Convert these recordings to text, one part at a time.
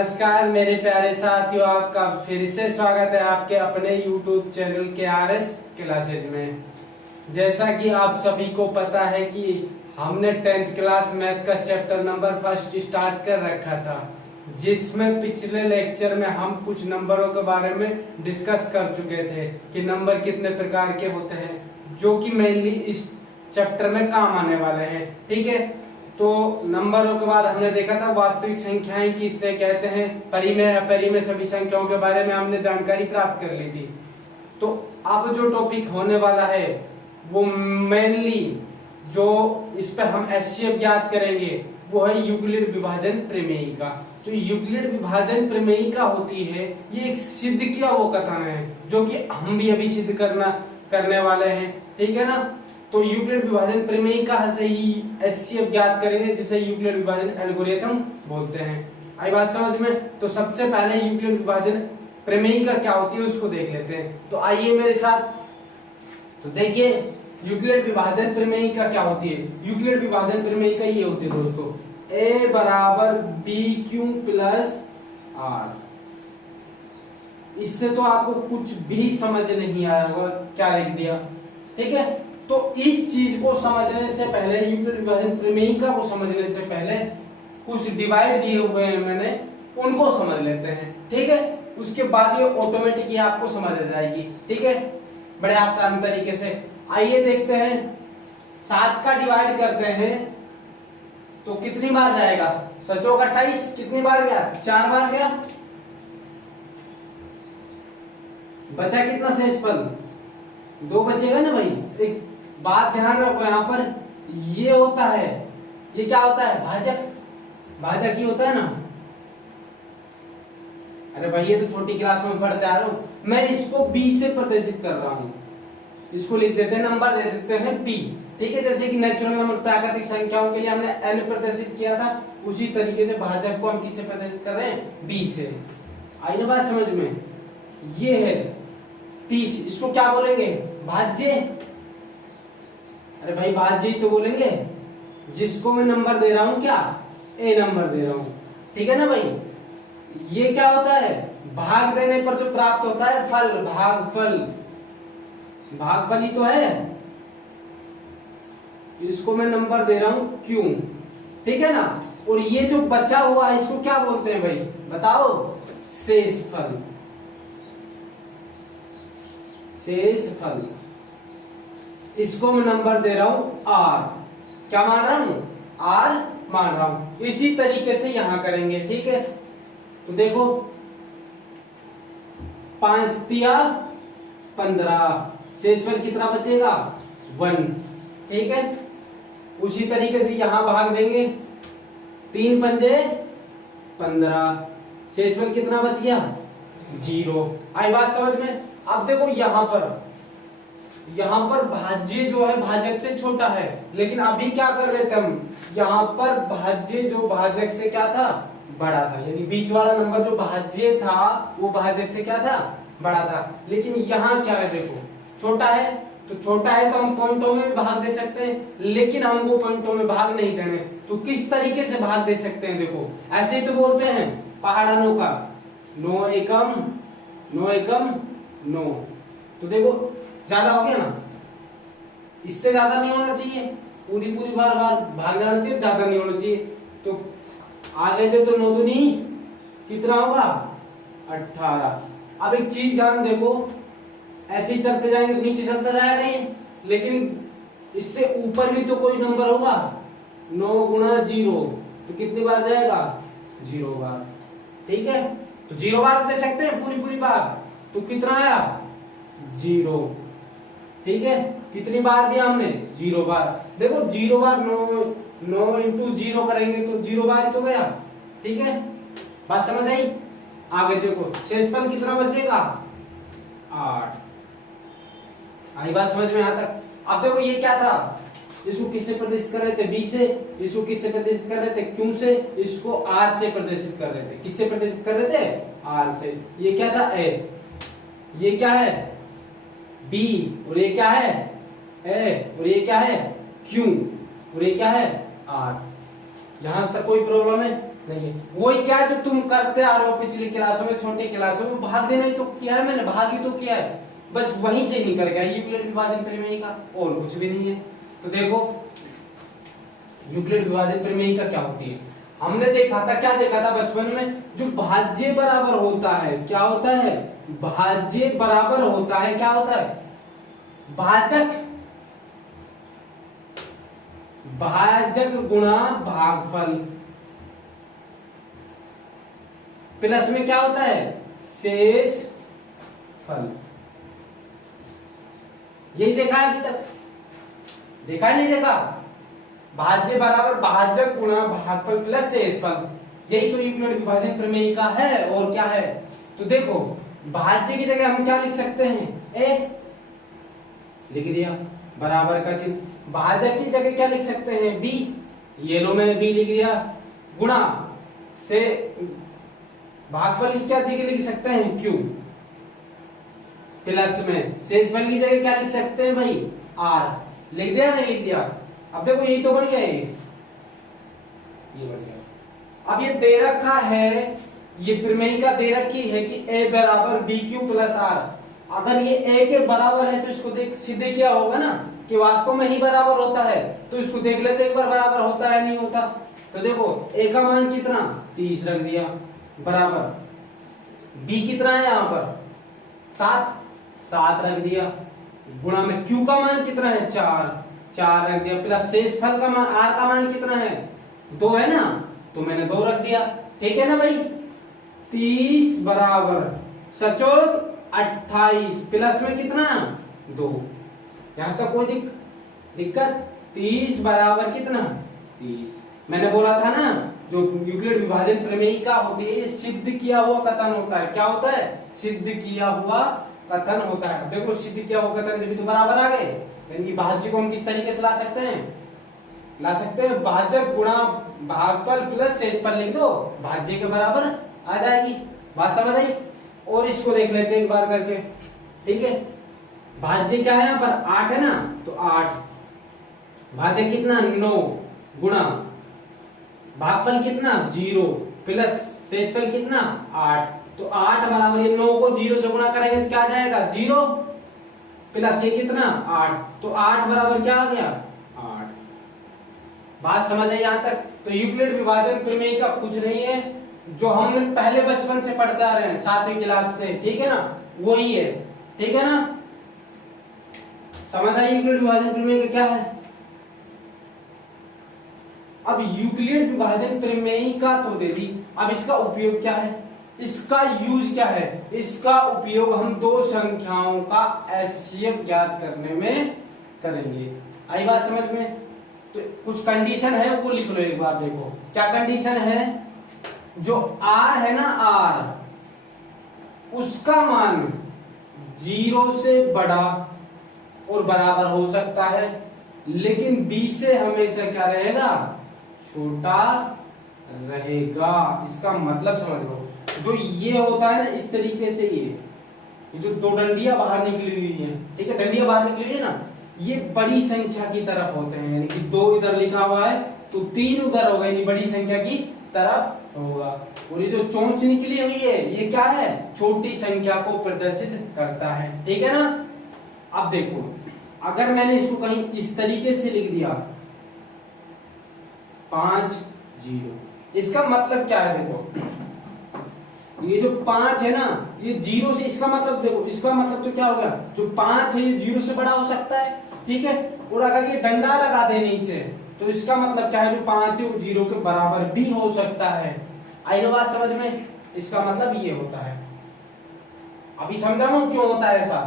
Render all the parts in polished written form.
नमस्कार मेरे प्यारे साथियों, आपका फिर से स्वागत है आपके अपने YouTube चैनल KRS क्लासेज में। जैसा कि आप सभी को पता है कि हमने 10th क्लास मैथ का चैप्टर नंबर फर्स्ट स्टार्ट कर रखा था, जिसमें पिछले लेक्चर में हम कुछ नंबरों के बारे में डिस्कस कर चुके थे कि नंबर कितने प्रकार के होते हैं, जो कि मेनली इस चैप्टर में काम आने वाले हैं। ठीक है, तो नंबरों के बाद हमने देखा था वास्तविक संख्याएं किससे कहते हैं, परिमेय अपरिमेय सभी संख्याओं के बारे में हमने जानकारी प्राप्त कर ली थी। तो अब जो टॉपिक होने वाला है वो मेनली जो इस पर हम एचसीएफ ज्ञात करेंगे वो है यूक्लिड विभाजन प्रमेयिका। जो यूक्लिड विभाजन प्रमेयिका होती है ये एक सिद्ध किया वो कथन है, जो कि हम भी अभी सिद्ध करने वाले हैं। ठीक है ना। तो यूक्लिड विभाजन प्रमेयिका से ही एचसीएफ ज्ञात करेंगे, जिसे यूक्लिड विभाजन एल्गोरिथम बोलते हैं। आई बात समझ में। तो सबसे पहले यूक्लिड विभाजन प्रमेयिका क्या होती है उसको देख लेते हैं। तो आइए मेरे साथ। तो देखिए यूक्लिड विभाजन प्रमेयिका क्या होती है। यूक्लिड विभाजन प्रमेयिका ये होती है दोस्तों, a बराबर बी क्यू प्लस आर। इससे तो आपको कुछ भी समझ नहीं आया होगा क्या लिख दिया। ठीक है, तो इस चीज को समझने से पहले, यूक्लिड विभाजन प्रमेयिका को समझने से पहले कुछ डिवाइड दिए हुए हैं मैंने, उनको समझ लेते हैं। ठीक है, उसके बाद ये ऑटोमेटिकली आपको समझ आ जाएगी। ठीक है, बड़े आसान तरीके से। आइए देखते हैं, 7 का डिवाइड करते हैं तो कितनी बार जाएगा, 7 का 28, कितनी बार गया, 4 बार गया। बचा कितना शेषफल, 2 बचेगा ना भाई। एक बात ध्यान रखो, यहाँ पर ये होता है, ये क्या होता है, भाजक। भाजक ही होता है ना। अरे भाई ये तो छोटी क्लास में पढ़ते आ रहे हो, मैं इसको बी से प्रदर्शित कर रहा हूं। इसको लिख देते हैं, नंबर दे देते हैं पी। ठीक है, जैसे कि नेचुरल नंबर प्राकृतिक संख्याओं के लिए हमने एन प्रदर्शित किया था, उसी तरीके से भाजक को हम किससे प्रदर्शित कर रहे हैं, बी से। आई ना बात समझ में। ये है 30, इसको क्या बोलेंगे, भाज्य। अरे भाई भाज्य तो बोलेंगे, जिसको मैं नंबर दे रहा हूं क्या, ए नंबर दे रहा हूं। ठीक है ना भाई। ये क्या होता है, भाग देने पर जो प्राप्त होता है फल, भागफल। भागफल ही तो है, इसको मैं नंबर दे रहा हूं क्यों। ठीक है ना। और ये जो बचा हुआ है इसको क्या बोलते हैं भाई, बताओ, शेषफल। शेषफल, इसको मैं नंबर दे रहा हूं आर। क्या मान रहा हूं, आर मान रहा हूं। इसी तरीके से यहां करेंगे। ठीक है, तो देखो 5 तिया 15, शेषफल कितना बचेगा, 1। ठीक है, उसी तरीके से यहां भाग देंगे, 3 पंजे 15, शेषफल कितना बच गया, 0। आई बात समझ में। अब देखो यहां पर भाज्य जो है भाजक से छोटा है, लेकिन अभी क्या कर रहे थे हम, यहां पर भाज्य जो भाजक से क्या था, बड़ा था। यानी बीच वाला नंबर जो भाज्य था वो भाजक से क्या था, बड़ा था। लेकिन यहाँ क्या है, देखो छोटा है, तो छोटा है तो हम पॉइंटों में भाग दे सकते हैं, लेकिन हमको पॉइंटों में भाग नहीं देने। तो किस तरीके से भाग दे सकते हैं, देखो ऐसे ही तो बोलते हैं पहाड़ानों का, 9 एकम 9 एकम 9। तो देखो ज्यादा हो गया ना, इससे ज्यादा नहीं होना चाहिए, पूरी बार भाग जाना चाहिए, ज्यादा नहीं होना चाहिए। तो आगे दे तो 9 दूनी कितना होगा, 18। अब एक चीज ध्यान देखो, ऐसे ही चलते जाएंगे तो नीचे चलता जाएगा ये, लेकिन इससे ऊपर भी तो कोई नंबर होगा, 9 गुना 0, तो कितनी बार जाएगा, 0 बार। ठीक है, तो 0 बार दे सकते हैं पूरी बार, तो कितना आया, 0। ठीक है, कितनी बार दिया हमने, 0 बार। देखो 0 बार 9 इंटू 0 करेंगे तो 0 बार ही तो गया। ठीक है, बात समझ आई। आगे देखो शेषफल कितना बचेगा, 8। आई बात समझ में यहाँ तक। अब देखो ये क्या था, इसको किससे प्रदर्शित कर रहे थे, बी से। इसको किससे प्रदर्शित कर रहे थे, क्यू से। इसको आर से प्रदर्शित कर रहे थे। किससे प्रदर्शित कर रहे थे, आर से। ये क्या था, ए। ये क्या है, बी। और ये क्या है, ए। और ये क्या है, क्यू। और ये क्या है, आर। यहां तक कोई प्रॉब्लम है, नहीं है। वही क्या जो तुम करते आ रहे हो पिछली क्लासों में, छोटी क्लासों में, भाग देना ही तो किया है मैंने, भाग ही तो किया है, बस वहीं से निकल गया यूक्लिड विभाजन प्रमेय का, और कुछ भी नहीं है। तो देखो यूक्लिड विभाजन प्रमेय का क्या होती है, हमने देखा था, क्या देखा था बचपन में, जो भाज्य बराबर होता है, क्या होता है, भाज्य बराबर होता है, क्या होता है, भाजक, भाजक गुणा भागफल, प्लस में क्या होता है, शेष फल। यही देखा है अभी तक, देखा है नहीं देखा, भाज्य बराबर भाजक गुणा भागफल प्लस शेषफल, यही तो यूक्लिड विभाजन प्रमेय का है। और क्या है, तो देखो भाज्य की जगह हम क्या लिख सकते हैं, ए लिख दिया, बराबर का चिन्ह, भाजक की जगह क्या लिख सकते हैं, बी, ये लो मैंने बी लिख दिया, गुणा से भागफल की क्या जगह लिख सकते हैं, क्यू, प्लस में शेषफल की जगह क्या लिख सकते हैं भाई, आर, लिख दिया नहीं लिख दिया। अब देखो यही तो बढ़िया है, ये बढ़िया। अब ये दे रखा है, ये प्रमेयिका दे रखी है कि ए बराबर बी क्यू प्लस आर, अगर ये ए के बराबर है तो इसको देख सिद्ध किया होगा ना कि वास्तव में ही बराबर होता है, तो इसको देख लेते एक बार बराबर होता है नहीं होता। तो देखो ए का मान कितना 30 रख दिया, बराबर बी कितना है यहाँ पर 7 रख दिया, गुणा में क्यू का मान कितना है 4 रख दिया, प्लस शेषफल का मान आर का मान कितना है 2 है ना, तो मैंने 2 रख दिया, ठीक है ना भाई। 30 बराबर सचोट 28 प्लस में कितना 2, यहां तक कोई दिक्कत। 30 बराबर कितना 30, मैंने बोला था ना जो यूक्लिड विभाजन प्रमेयिका होती है ये सिद्ध किया हुआ कथन होता है, क्या होता है, सिद्ध किया हुआ कथन होता है। देखो सिद्ध किया हुआ कथन जब तो बराबर आ गए, यानी भाज्य को हम किस तरीके से ला सकते हैं, भाजक गुणा भागफल प्लस शेषफल लिख दो, भाज्य के बराबर आ जाएगी, बात समझ आई। और इसको देख लेते हैं एक बार करके, ठीक है। भाज्य क्या है यहाँ पर 8 है ना, तो 8, भाजक कितना 9 गुणा भागफल कितना 0 प्लस शेषफल कितना 8, तो 8 बराबर ये 9 को 0 से गुणा करेंगे तो क्या आ जाएगा 0 प्लस ये कितना 8, तो 8 बराबर क्या आ गया 8। बात समझ आई यहां तक। तो यूक्लिड विभाजन प्रमेय का कुछ नहीं है, जो हमने पहले बचपन से पढ़ते आ रहे हैं 7वीं क्लास से, ठीक है ना, वही है, ठीक है ना, समझ आई यूक्लिड विभाजन प्रमेय का क्या है। अब यूक्लिड विभाजन प्रमेय का तो दे दी, अब इसका उपयोग क्या है, इसका यूज क्या है, इसका उपयोग हम दो संख्याओं का एचसीएफ ज्ञात करने में करेंगे। आई बात समझ में। तो कुछ कंडीशन है वो लिख लो एक बार, देखो क्या कंडीशन है, जो आर है ना आर, उसका मान 0 से बड़ा और बराबर हो सकता है, लेकिन बी से हमेशा क्या रहेगा छोटा रहेगा। इसका मतलब समझ लो, जो ये होता है ना इस तरीके से, ये जो दो डंडियां बाहर निकली हुई हैं, ठीक है, डंडियां बाहर निकली हुई है ना, ये बड़ी संख्या की तरफ होते हैं, यानी कि 2 इधर लिखा हुआ है तो 3 उधर होगा, यानी बड़ी संख्या की तरफ होगा। और ये जो चोंच निकली हुई है ये क्या है, छोटी संख्या को प्रदर्शित करता है, ठीक है ना। अब देखो अगर मैंने इसको कहीं इस तरीके से लिख दिया 5 0, इसका मतलब क्या है, देखो ये जो 5 है ना ये 0 से, इसका मतलब देखो, इसका मतलब तो क्या हो गया, जो 5 है ये 0 से बड़ा हो सकता है, ठीक है। और अगर ये डंडा लगा दे नीचे तो इसका मतलब क्या है, जो 5 है वो 0 के बराबर भी हो सकता है। आई ना बात समझ में, इसका मतलब ये होता है। अभी समझाऊं क्यों होता है ऐसा।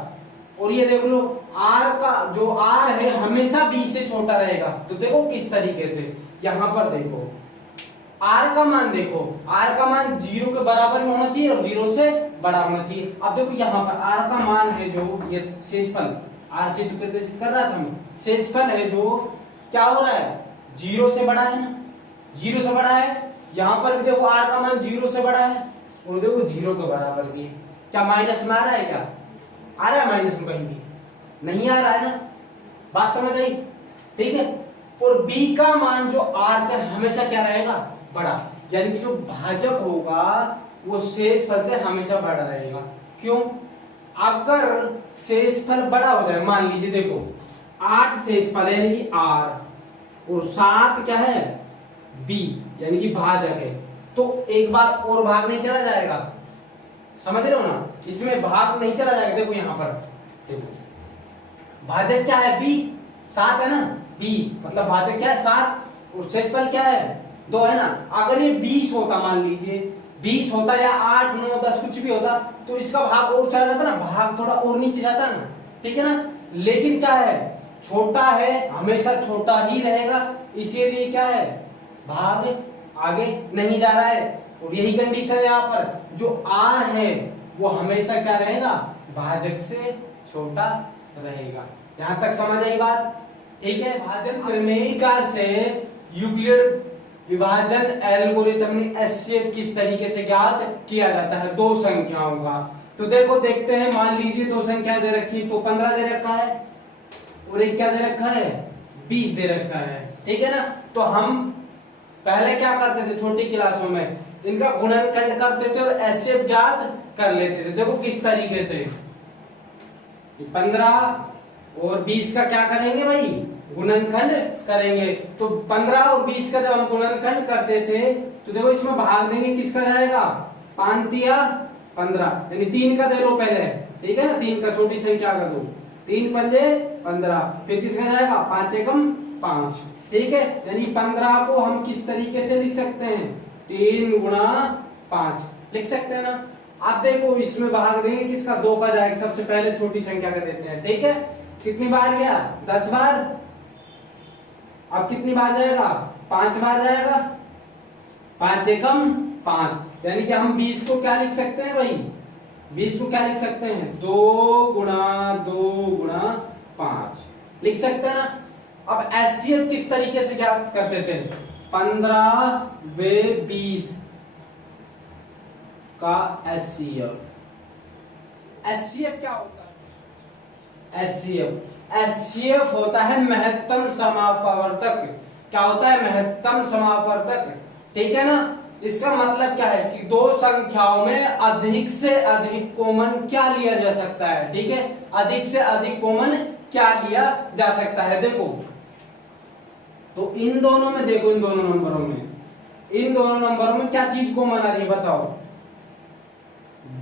और ये देख लो r का जो r है हमेशा b से छोटा रहेगा, तो देखो किस तरीके से, यहां पर देखो r का मान, देखो r का मान 0 के बराबर में होना चाहिए और 0 से बड़ा होना चाहिए। अब देखो यहाँ पर r का मान है जो ये शेषफल, r से तो प्रदर्शित कर रहा था मैं, शेषफल है जो क्या हो रहा है 0 से बड़ा है ना, 0 से बड़ा है। यहाँ पर भी देखो r का मान 0 से बड़ा है और देखो 0 के बराबर भी है। क्या माइनस में आ रहा है, क्या आ रहा है माइनस में, कहीं भी नहीं आ रहा है ना, बात समझ आई, ठीक है। और b का मान जो r से हमेशा क्या रहेगा बड़ा, यानी कि जो भाजक होगा वो शेषफल से हमेशा बड़ा रहेगा। क्यों? अगर शेषफल बड़ा हो जाए, मान लीजिए देखो 8 शेषफल है यानी कि R और 7 क्या है B यानी कि भाजक है, तो एक बार और भाग नहीं चला जाएगा, समझ रहे हो ना? इसमें भाग नहीं चला जाएगा। देखो यहां पर देखो भाजक क्या है B, 7 है ना, B मतलब भाजक क्या है 7 और शेषफल क्या है 2 है ना। अगर ये 20 होता, मान लीजिए 20 होता या 8 9 10 कुछ भी होता तो इसका भाग और चला जाता ना, भाग थोड़ा और नीचे जाता ना, ठीक है ना। लेकिन क्या है, छोटा है हमेशा छोटा ही रहेगा, इसीलिए क्या है भाग आगे नहीं जा रहा है। और यही कंडीशन है यहाँ पर, जो R है वो हमेशा क्या रहेगा, भाजक से छोटा रहेगा। यहां तक समझ आई बात? ठीक है। भाजन प्रमेयिका से यूक्लिड विभाजन एल्गोरिथम में एचसीएफ किस तरीके से ज्ञात किया जाता है, दो संख्याओं का। तो देखो देखते हैं, मान लीजिए दो संख्या दे रखी, तो 15 दे रखा है और एक क्या दे रखा है 20 दे रखा है, ठीक है ना। तो हम पहले क्या करते थे छोटी क्लासों में, इनका गुणनखंड करते थे और एचसीएफ ज्ञात कर लेते थे। देखो किस तरीके से, 15 और 20 का क्या करेंगे भाई, गुणनखंड करेंगे। तो 15 और 20 का जब हम गुणनखंड करते थे तो देखो इसमें भाग देंगे, किसका जाएगा 5 तिया 15, यानी 3 का दे लो पहले, ठीक है ना, 3 का छोटी संख्या का दो, 3 पंजे 15, फिर किसका जाएगा 5 एकम 5, ठीक है। यानी 15 को हम किस तरीके से लिख सकते हैं, 3 गुणा 5 लिख सकते हैं ना। आप देखो इसमें भाग देंगे, किसका 2 का जाएगा, सबसे पहले छोटी संख्या का देते हैं, ठीक है। कितनी बार गया 10 बार, अब कितनी बार जाएगा 5 बार जाएगा, 5 एकम 5, यानी कि हम 20 को क्या लिख सकते हैं भाई, 20 को क्या लिख सकते हैं 2 गुणा 5 लिख सकते हैं ना। अब एचसीएफ किस तरीके से ज्ञात करते थे, 15 वे 20 का एचसीएफ। एचसीएफ क्या होता है, एचसीएफ होता है महत्तम समापवर्तक। क्या होता है, महत्तम समापवर्तक, ठीक है ना। इसका मतलब क्या है कि दो संख्याओं में अधिक से अधिक कॉमन क्या लिया जा सकता है, ठीक है, अधिक से अधिक कॉमन क्या लिया जा सकता है। देखो तो इन दोनों में देखो, इन दोनों नंबरों में क्या चीज कॉमन आ रही है बताओ,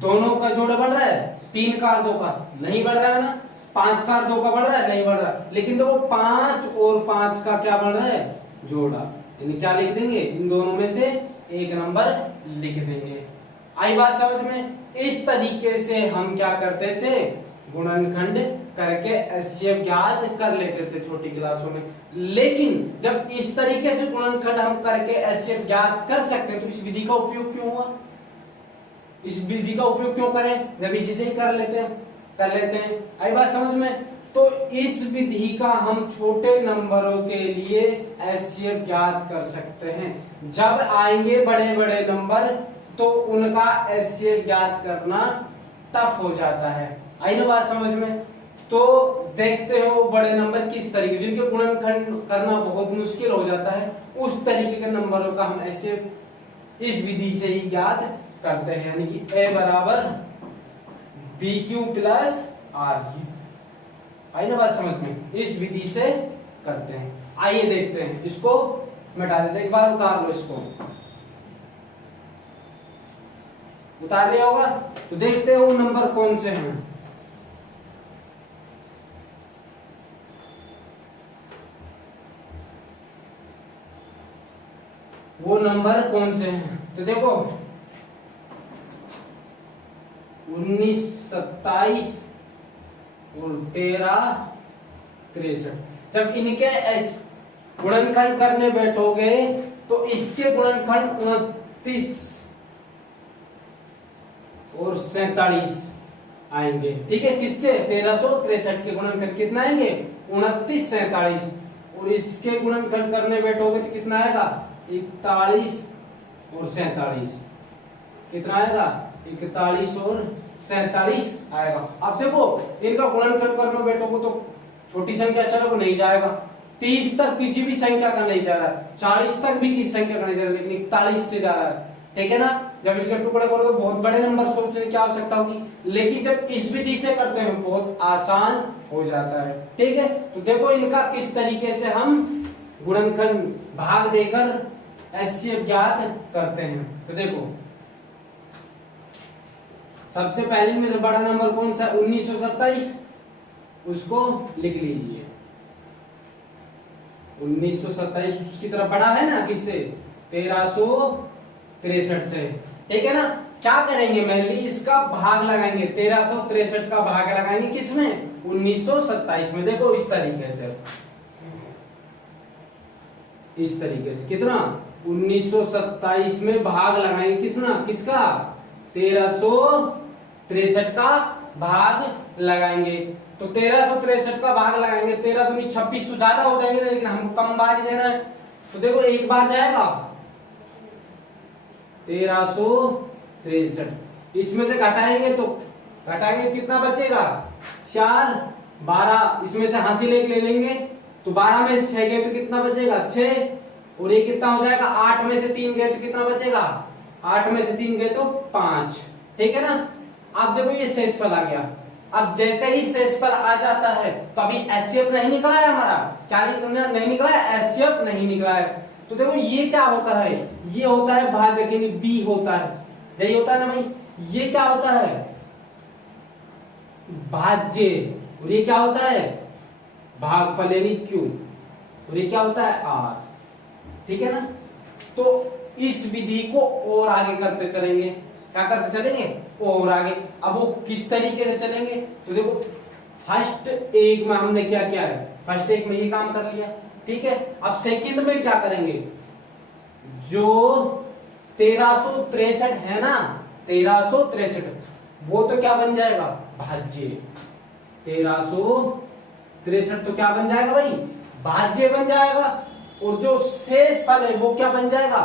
दोनों का जोड़ बढ़ रहा है, 3 का और 2 का नहीं बढ़ रहा है ना, 5 का और 2 का बढ़ रहा है नहीं बढ़ रहा, लेकिन देखो 5 और 5 का क्या बढ़ रहा है जोड़ा, यानी क्या लिख देंगे, इन दोनों में से एक नंबर लिख देंगे। आई बात समझ में? इस तरीके से हम क्या करते थे, गुणनखंड करके एचसीएफ ज्ञात कर लेते थे छोटी क्लासों में। लेकिन जब इस तरीके से गुणनखंड हम करके एचसीएफ ज्ञात कर सकते हैं तो इस विधि का उपयोग क्यों हुआ, इस विधि का उपयोग क्यों करें जब इसी से ही कर लेते हैं। आई बात समझ में? तो इस विधि का हम छोटे नंबरों के लिए एचसीएफ ज्ञात कर सकते हैं। जब आएंगे बड़े बड़े नंबर तो उनका एचसीएफ ज्ञात करना टफ हो जाता है। आई ना बात समझ में? तो देखते हो बड़े नंबर किस तरीके, जिनके गुणनखंड करना बहुत मुश्किल हो जाता है, उस तरीके के नंबरों का हम एचसीएफ इस विधि से ही ज्ञात करते हैं, यानी कि a बराबर बी क्यू प्लस आर। आई ना बात समझ में? इस विधि से करते हैं। आइए देखते हैं, इसको मिटा देते हैं, एक बार उतार लो, इसको उतार लिया होगा तो देखते हो नंबर कौन से हैं। वो नंबर कौन से हैं तो देखो 19, 27 और 13, 63। जब इनके गुणनखंड करने बैठोगे तो इसके गुणनखंड 29 और 47 आएंगे, ठीक है। किसके 1363 के गुणनखंड कितना आएंगे 29, 47, और इसके गुणनखंड करने बैठोगे तो कितना आएगा 41 और 47, कितना आएगा 41 और 47 आएगा। अब देखो इनका गुणनखंड करने बैठोगे तो छोटी संख्या चलो नहीं जाएगा, 30 तक किसी भी संख्या का नहीं जा रहा है, 40 तक भी किसी संख्या का नहीं जा रहा है, लेकिन 41 से जा रहा है। ठीक है ना, जब इसके टुकड़े करो तो बहुत बड़े नंबर सोचने की आवश्यकता होगी, लेकिन जब इस विधि से करते हैं बहुत आसान हो जाता है। ठीक है, तो देखो इनका किस तरीके से हम गुणनखंड भाग देकर एचसीएफ ज्ञात करते हैं। तो देखो सबसे पहले में से बड़ा नंबर कौन सा, 1927, उसको लिख लीजिए। 1927 उसकी तरफ बड़ा है ना, किससे, 1363 से। ठीक है ना, क्या करेंगे, मेनली इसका भाग लगाएंगे, 1363 का भाग लगाएंगे किसमें, 1927 में। देखो इस तरीके से, इस तरीके से कितना, 1927 में भाग लगाएंगे किसना, किसका, 1363 का भाग लगाएंगे। तो 1363 का भाग लगाएंगे, 13 दूनी 26 तो ज्यादा हो जाएंगे, लेकिन हमको कम बार ही देना है। तो देखो एक बार जाएगा 1363, इसमें से घटाएंगे तो घटाएंगे कितना बचेगा, 4, 12, इसमें से हासिल एक ले लेंगे तो 12 में से 6 गए तो कितना बचेगा, 6, और ये कितना हो जाएगा, 8 में से 3 गए तो कितना बचेगा, 8 में से 3 गए तो 5। ठीक है ना, अब देखो ये शेषफल आ गया। अब जैसे ही शेषफल आ जाता है तो अभी एचसीएफ नहीं निकला है हमारा, क्या नहीं निकला है, एचसीएफ नहीं निकला है। तो देखो ये क्या होता है, ये होता है भाजक, यानी बी होता है, यही होता है ना भाई। ये क्या होता है, भाज्य, और ये क्या होता है, भागफल यानी क्यू, और ये क्या होता है, आर। ठीक है ना, तो इस विधि को और आगे करते चलेंगे, क्या करते चलेंगे, और आगे। अब वो किस तरीके से चलेंगे, तो देखो फर्स्ट एक में हमने क्या किया है, फर्स्ट एक में ये काम कर लिया। ठीक है, अब सेकंड में क्या करेंगे, जो 1363 है ना, 1363 वो तो क्या बन जाएगा, भाज्य। 1363 तो क्या बन जाएगा भाई, भाज्य बन जाएगा, और जो शेष फल है वो क्या बन जाएगा,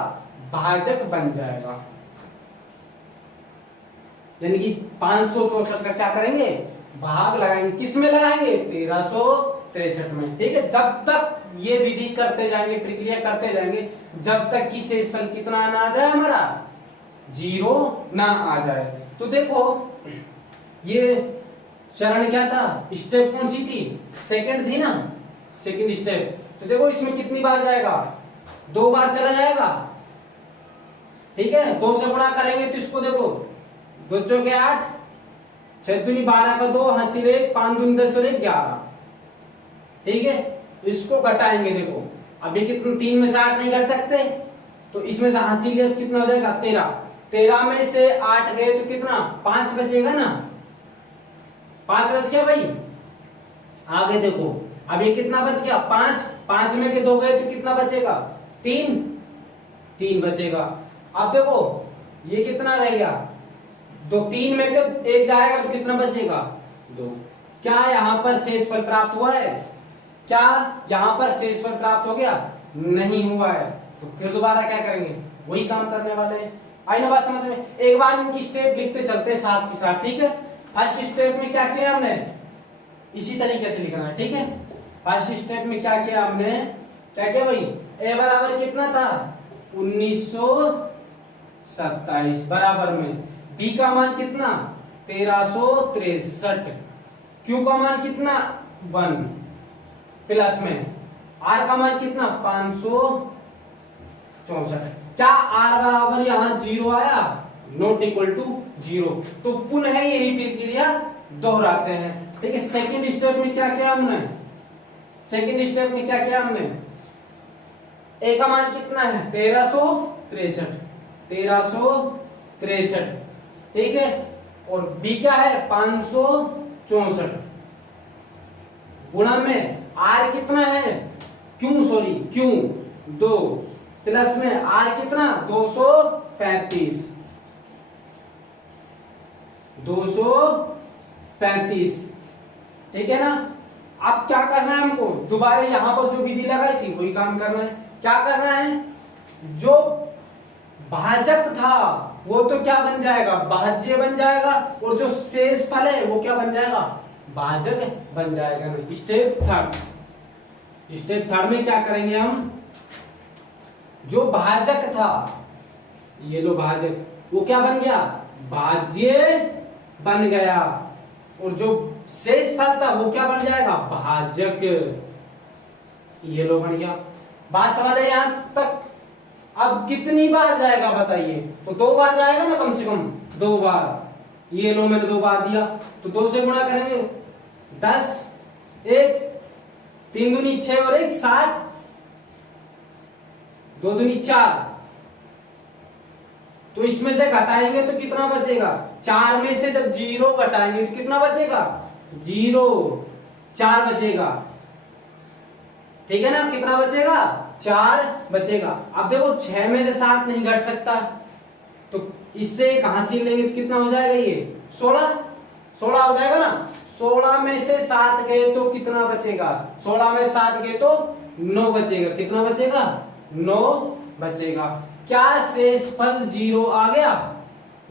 भाजक बन जाएगा। यानी कि 564 का क्या करेंगे, भाग लगाएंगे, किस में लगाएंगे, 1363 में। ठीक है, जब तक ये विधि करते जाएंगे, प्रक्रिया करते जाएंगे, जब तक कि शेषफल कितना ना आ जाए, हमारा 0 ना आ जाए। तो देखो ये चरण क्या था, स्टेप कौन सी थी, सेकंड थी ना, सेकंड स्टेप। तो देखो इसमें कितनी बार जाएगा, 2 बार चला जाएगा। ठीक है, 2 से गुणा करेंगे तो इसको देखो, 2 चौके 8, 6 दूनी 12 का 2, हासिल 1, 5 दूनी 10 और 1 11। ठीक है, इसको घटाएंगे, देखो अब ये कितना, 3 में से 8 नहीं घट सकते, तो इसमें से हासिल लिया तो कितना हो जाएगा, 13। 13 में से 8 गए तो कितना, 5 बचेगा ना, 5 बच गया भाई। आगे देखो, अब ये कितना बच गया, 5, 5 में के 2 गए तो कितना बचेगा, 3 बचेगा। अब देखो ये कितना रह गया, 2, 3 में के 1 जाएगा तो कितना बचेगा, 2। क्या यहाँ पर शेषफल प्राप्त हुआ है, क्या यहाँ पर शेषफल प्राप्त हो गया, नहीं हुआ है। तो फिर दोबारा क्या करेंगे, वही काम करने वाले हैं। आई ना बात समझ में, एक बार इनकी स्टेप लिखते चलते हैं साथ के साथ। ठीक है, फर्स्ट स्टेप में क्या किया हमने, इसी तरीके से लिखना है। ठीक है, फर्स्ट स्टेप में क्या किया हमने, क्या किया भाई, ए बराबर कितना था, 1927 बराबर में डी का मान कितना, 1363, क्यू का मान कितना, 1, प्लस में आर का मान कितना, 564। क्या आर बराबर यहां 0 आया, नॉट इक्वल टू 0। तो पुनः यही प्रक्रिया दोहराते हैं। ठीक है, सेकंड स्टेप में क्या किया हमने, सेकंड स्टेप में क्या किया हमने, ए का मान कितना है, 1363। ठीक है, और बी क्या है, 564, गुणा में आर कितना है, क्यू 2, प्लस में आर कितना, 235। ठीक है ना, अब क्या करना है हमको, दोबारा यहां पर जो विधि लगाई थी वही काम करना है। क्या करना है, जो भाजक था वो तो क्या बन जाएगा, भाज्य बन जाएगा, और जो शेषफल है वो क्या बन जाएगा, भाजक बन जाएगा। स्टेप 3, स्टेप थर्ड में क्या करेंगे हम, जो भाजक था, ये लो भाजक, वो क्या बन गया, भाज्य बन गया, और जो शेषफल था वो क्या बन जाएगा, भाजक, ये लो बन गया। बात समझ है यहां तक। अब कितनी बार जाएगा बताइए, तो 2 बार जाएगा ना, कम से कम 2 बार। ये लो मैंने 2 बार दिया, तो 2 से गुणा करेंगे 10, 1 3 दूनी 6 और 1 7, 2 दूनी 4। तो इसमें से घटाएंगे तो कितना बचेगा, 4 में से जब 0 घटाएंगे तो कितना बचेगा, 0, 4 बचेगा। ठीक है ना, कितना बचेगा, 4 बचेगा। अब देखो 6 में से 7 नहीं घट सकता, तो इससे कहां से लेंगे तो कितना हो जाएगा, ये 16 हो जाएगा ना। 16 में से 7 गए तो कितना बचेगा, 16 में 7 गए तो 9 बचेगा। कितना बचेगा, 9 बचेगा। क्या शेषफल 0 आ गया,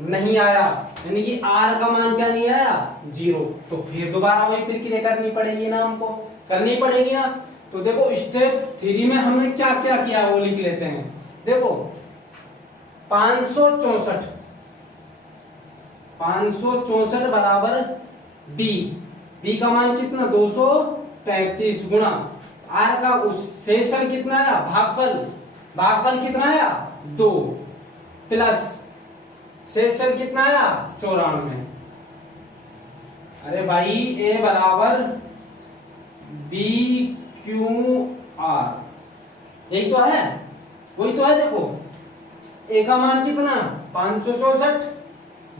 नहीं आया, यानी कि r का मान क्या नहीं आया, 0। तो फिर दोबारा वही प्रक्रिया करनी पड़ेगी ना, हमको करनी पड़ेगी ना। तो देखो स्टेप 3 में हमने क्या क्या किया वो लिख लेते हैं। देखो 564 बराबर b का मान कितना, 235 गुणा r का उस शेषफल कितना आया, भागफल कितना आया, 2 प्लस शेषफल कितना आया, 94। अरे भाई a बराबर b क्यू आर, यही तो है, वही तो है। देखो a का मान कितना 564,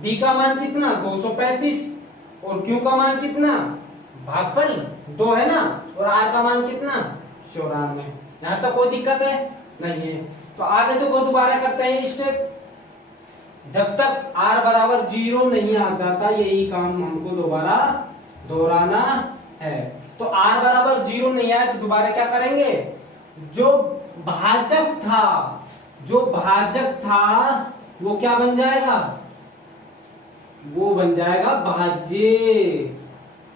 b का मान कितना 235 और q का मान कितना, भागफल 2 है ना, और r का मान कितना 94। यहां तक कोई दिक्कत है नहीं है। तो आगे देखो दोबारा करते हैं स्टेप। जब तक r बराबर 0 नहीं आ जाता यही काम हमको दोबारा दोहराना है। तो r बराबर 0 नहीं आया तो दोबारा क्या करेंगे, जो भाजक था वो क्या बन जाएगा, वो बन जाएगा भाज्य,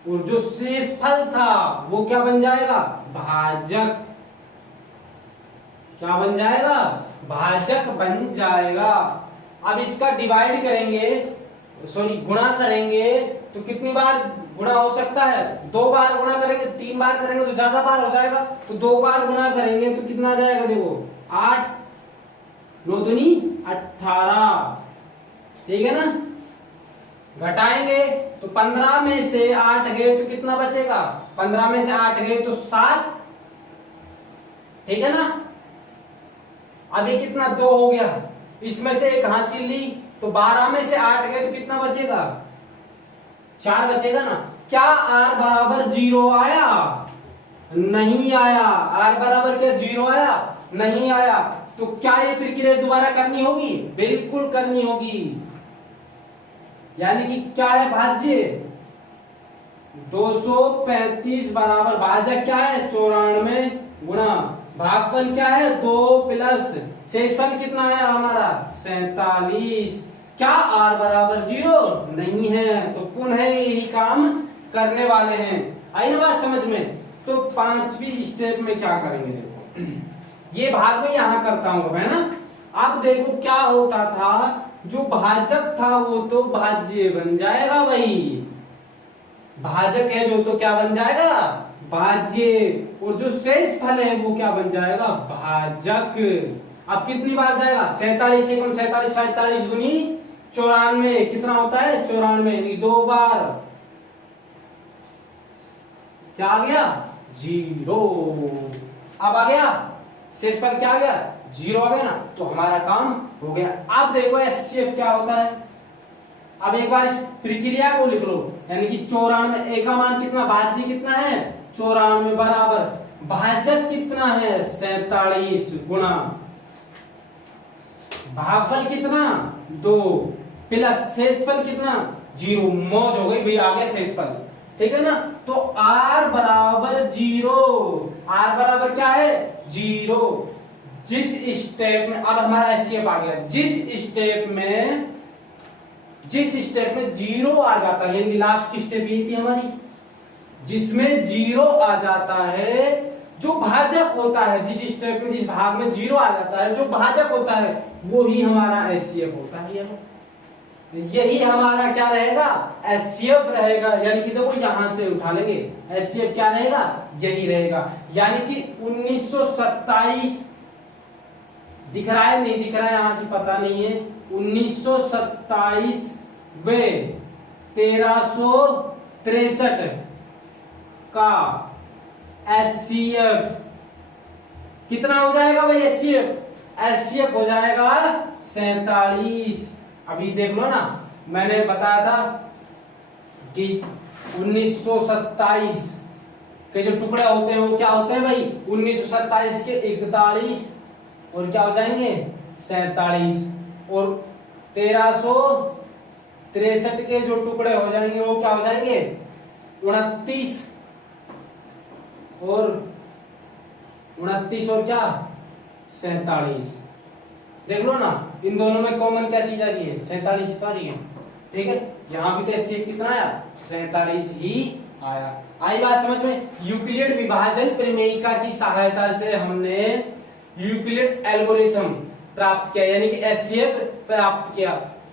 और जो शेषफल था वो क्या बन जाएगा, भाजक। क्या बन जाएगा, भाजक बन जाएगा। अब इसका डिवाइड करेंगे, सॉरी गुणा करेंगे, तो कितनी बार गुणा हो सकता है, 2 बार गुणा करेंगे, 3 बार करेंगे तो ज्यादा बार हो जाएगा। तो 2 बार गुणा करेंगे तो कितना आ जाएगा, देखो 8 9 दूनी 18, ठीक है ना। घटाएंगे तो 15 में से 8 गए तो कितना बचेगा, 15 में से 8 गए तो 7, ठीक है ना। अभी कितना 2 हो गया, इसमें से एक हासिल ली, तो 12 में से 8 गए तो कितना बचेगा, 4 बचेगा ना। क्या r बराबर 0 आया, नहीं आया। r बराबर क्या 0 आया, नहीं आया। तो क्या ये प्रक्रिया दोबारा करनी होगी, बिल्कुल करनी होगी। यानी कि क्या है, भाज्य 235 बराबर भाजक क्या है 94 गुणा भागफल क्या है 2 प्लस शेषफल कितना है हमारा 47। क्या r बराबर 0 नहीं है, तो पुनः यही काम करने वाले हैं। आई ना बात समझ में। तो 5वीं स्टेप में क्या करेंगे, देखो ये भाग में यहां करता हूं है ना। अब देखो क्या होता था, जो भाजक था वो तो भाज्य बन जाएगा, भाई भाजक है जो तो क्या बन जाएगा, भाज्य, और जो शेष फल है वो क्या बन जाएगा, भाजक। अब कितनी बार जाएगा, 47 एकम 47 47 दूनी 94, कितना होता है 94, 2 बार। क्या आ गया 0। अब आ गया शेषफल क्या आ गया 0 आ गया ना, तो हमारा काम हो गया। अब देखो एचसीएफ क्या होता है। अब एक बार इस प्रक्रिया को लिख लो, यानी कि 94, ए का मान कितना, भाज्य कितना है 94 बराबर भाजक कितना है 47 गुणा भागफल कितना 2 प्लस शेषफल कितना 0। मौज हो गई भाई, आ गया शेषफल, ठीक है ना। तो r बराबर 0, r बराबर क्या है 0। जिस स्टेप में, अब हमारा एचसीएफ आ गया, जिस स्टेप में 0 आ जाता है, यानी लास्ट की स्टेप यही थी हमारी, जिसमें 0 आ जाता है जो भाजक होता है, जिस स्टेप में जिस भाग में जीरो आ जाता है, जो भाजक होता है वो ही हमारा एचसीएफ होता है। यही हमारा क्या रहेगा, एचसीएफ रहेगा। यानी कि देखो यहां से उठा लेंगे, एचसीएफ क्या रहेगा, यही रहेगा। यानी कि 1927 दिख रहा है, नहीं दिख रहा है, यहां से पता नहीं है। 1927 वे 1363 का एचसीएफ कितना हो जाएगा भाई, एचसीएफ हो जाएगा 47। अभी देख लो ना, मैंने बताया था कि 1927 के जो टुकड़े होते हैं वो क्या होते हैं भाई, 1927 के 41 और क्या हो जाएंगे 47, और 1363 के जो टुकड़े हो जाएंगे वो क्या हो जाएंगे 29 और 29 और क्या 47। देख लो ना, इन दोनों में कॉमन क्या चीज आ रही है, 47 आ रही है। ठीक है, यहाँ भी तो एचसीएफ कितना आया, 47 ही आया। आई बात समझ में। यूक्लिड विभाजन प्रमेयिका की सहायता से हमने यूक्लिड एल्गोरिथम प्राप्त किया, यानी कि एचसीएफ प्राप्त किया।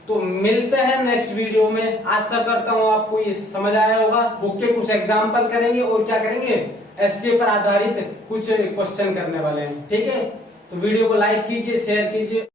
तो मिलते हैं नेक्स्ट वीडियो में। आशा करता हूं आपको ये समझ आया होगा। बुक के कुछ एग्जाम्पल करेंगे और क्या करेंगे, एचसीएफ पर आधारित कुछ क्वेश्चन करने वाले हैं। ठीक है, तो वीडियो को लाइक कीजिए, शेयर कीजिए।